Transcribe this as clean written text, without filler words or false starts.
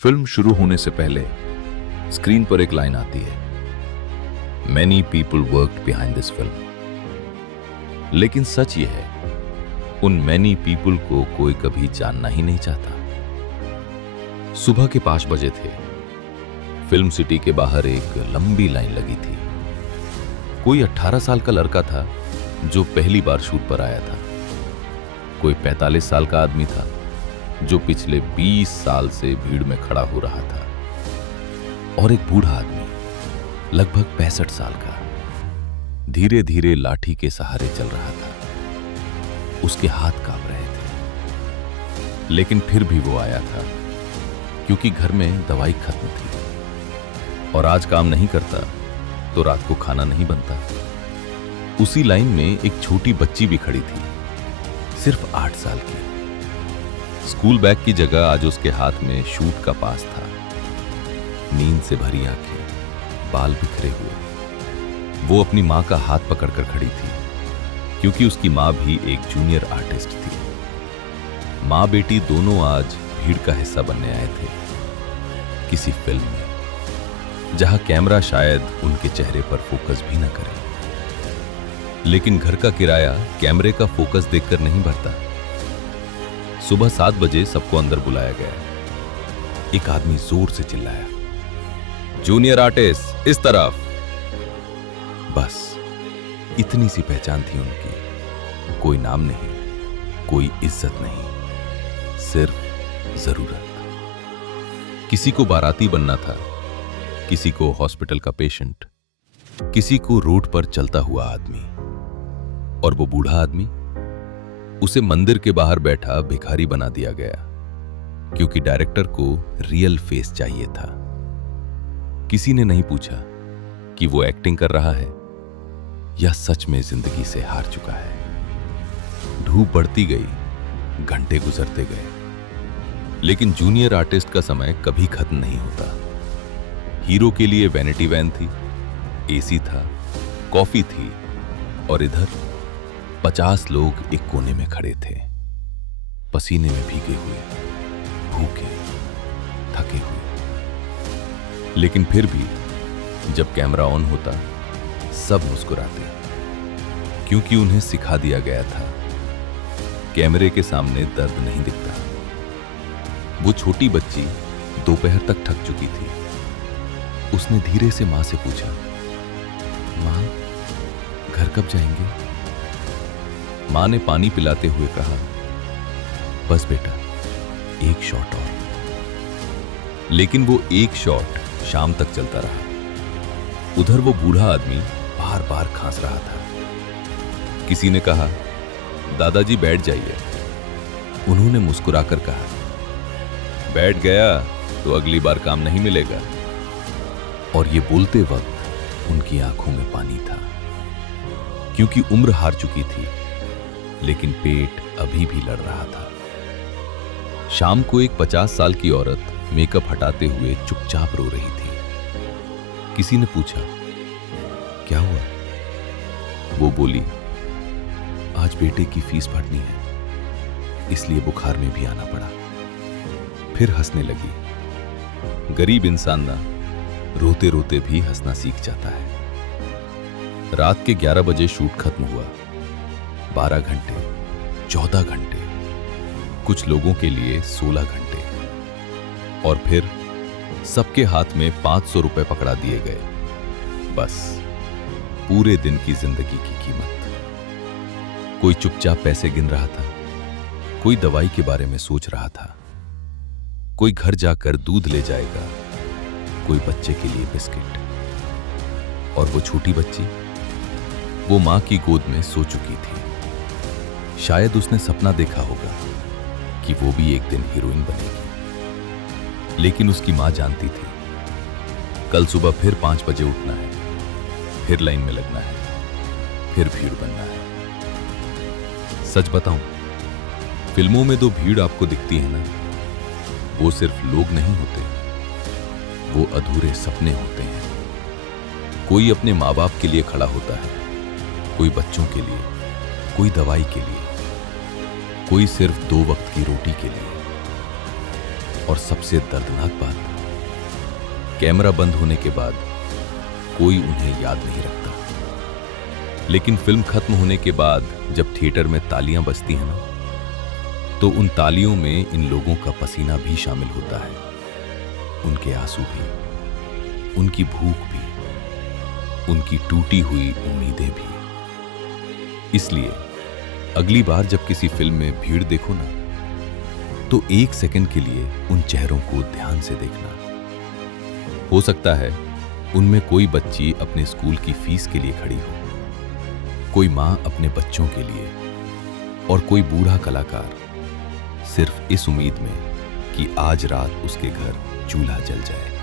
Film शुरू होने से पहले स्क्रीन पर एक लाइन आती है, many people worked behind this film. लेकिन सच ये है, उन मैनी पीपल को कोई कभी जानना ही नहीं चाहता। सुबह के 5 बजे थे। फिल्म सिटी के बाहर एक लंबी लाइन लगी थी। कोई 18 साल का लड़का था जो पहली बार शूट पर आया था। कोई 45 साल का आदमी था जो पिछले 20 साल से भीड़ में खड़ा हो रहा था, और एक बूढ़ा आदमी लगभग 65 साल का धीरे धीरे लाठी के सहारे चल रहा था। उसके हाथ कांप रहे थे, लेकिन फिर भी वो आया था, क्योंकि घर में दवाई खत्म थी और आज काम नहीं करता तो रात को खाना नहीं बनता। उसी लाइन में एक छोटी बच्ची भी खड़ी थी, सिर्फ 8 साल की। स्कूल बैग की जगह आज उसके हाथ में शूट का पास था। नींद से भरी आंखें, बाल बिखरे हुए, वो अपनी मां का हाथ पकड़कर खड़ी थी, क्योंकि उसकी मां भी एक जूनियर आर्टिस्ट थी। मां बेटी दोनों आज भीड़ का हिस्सा बनने आए थे, किसी फिल्म में जहां कैमरा शायद उनके चेहरे पर फोकस भी न करे। लेकिन घर का किराया कैमरे का फोकस देखकर नहीं भरता। सुबह 7 बजे सबको अंदर बुलाया गया। एक आदमी जोर से चिल्लाया, जूनियर आर्टिस्ट इस तरफ। बस इतनी सी पहचान थी उनकी। कोई नाम नहीं, कोई इज्जत नहीं, सिर्फ जरूरत। किसी को बाराती बनना था, किसी को हॉस्पिटल का पेशेंट, किसी को रोड पर चलता हुआ आदमी, और वो बूढ़ा आदमी, उसे मंदिर के बाहर बैठा भिखारी बना दिया गया, क्योंकि डायरेक्टर को रियल फेस चाहिए था। किसी ने नहीं पूछा कि वो एक्टिंग कर रहा है या सच में जिंदगी से हार चुका है। धूप बढ़ती गई, घंटे गुजरते गए, लेकिन जूनियर आर्टिस्ट का समय कभी खत्म नहीं होता। हीरो के लिए वैनिटी वैन थी, एसी था, कॉफी थी, और इधर 50 लोग एक कोने में खड़े थे, पसीने में भीगे हुए, भूखे, थके हुए। लेकिन फिर भी जब कैमरा ऑन होता, सब मुस्कुराते, क्योंकि उन्हें सिखा दिया गया था, कैमरे के सामने दर्द नहीं दिखता। वो छोटी बच्ची दोपहर तक थक चुकी थी। उसने धीरे से मां से पूछा, मां, घर कब जाएंगे? मां ने पानी पिलाते हुए कहा, बस बेटा, एक शॉट और। लेकिन वो एक शॉट शाम तक चलता रहा। उधर वो बूढ़ा आदमी बार बार खांस रहा था। किसी ने कहा, दादाजी बैठ जाइए। उन्होंने मुस्कुराकर कहा, बैठ गया तो अगली बार काम नहीं मिलेगा। और ये बोलते वक्त उनकी आंखों में पानी था, क्योंकि उम्र हार चुकी थी, लेकिन पेट अभी भी लड़ रहा था। शाम को एक 50 साल की औरत मेकअप हटाते हुए चुपचाप रो रही थी। किसी ने पूछा, क्या हुआ? वो बोली, आज बेटे की फीस भरनी है, इसलिए बुखार में भी आना पड़ा। फिर हंसने लगी। गरीब इंसान ना रोते रोते भी हंसना सीख जाता है। रात के 11 बजे शूट खत्म हुआ। 12 घंटे, 14 घंटे, कुछ लोगों के लिए 16 घंटे, और फिर सबके हाथ में 500 रुपए पकड़ा दिए गए। बस पूरे दिन की जिंदगी की कीमत। कोई चुपचाप पैसे गिन रहा था, कोई दवाई के बारे में सोच रहा था, कोई घर जाकर दूध ले जाएगा, कोई बच्चे के लिए बिस्किट। और वो छोटी बच्ची, वो मां की गोद में सो चुकी थी। शायद उसने सपना देखा होगा कि वो भी एक दिन हीरोइन बनेगी, लेकिन उसकी मां जानती थी, कल सुबह फिर 5 बजे उठना है, फिर लाइन में लगना है, फिर भीड़ बनना है। सच बताऊं, फिल्मों में जो भीड़ आपको दिखती है ना, वो सिर्फ लोग नहीं होते, वो अधूरे सपने होते हैं। कोई अपने माँ बाप के लिए खड़ा होता है, कोई बच्चों के लिए, कोई दवाई के लिए, कोई सिर्फ 2 वक्त की रोटी के लिए। और सबसे दर्दनाक बात, कैमरा बंद होने के बाद कोई उन्हें याद नहीं रखता। लेकिन फिल्म खत्म होने के बाद जब थिएटर में तालियां बजती हैं ना, तो उन तालियों में इन लोगों का पसीना भी शामिल होता है, उनके आंसू भी, उनकी भूख भी, उनकी टूटी हुई उम्मीदें भी। इसलिए अगली बार जब किसी फिल्म में भीड़ देखो ना, तो 1 सेकंड के लिए उन चेहरों को ध्यान से देखना। हो सकता है उनमें कोई बच्ची अपने स्कूल की फीस के लिए खड़ी हो, कोई मां अपने बच्चों के लिए, और कोई बूढ़ा कलाकार सिर्फ इस उम्मीद में कि आज रात उसके घर चूल्हा जल जाए।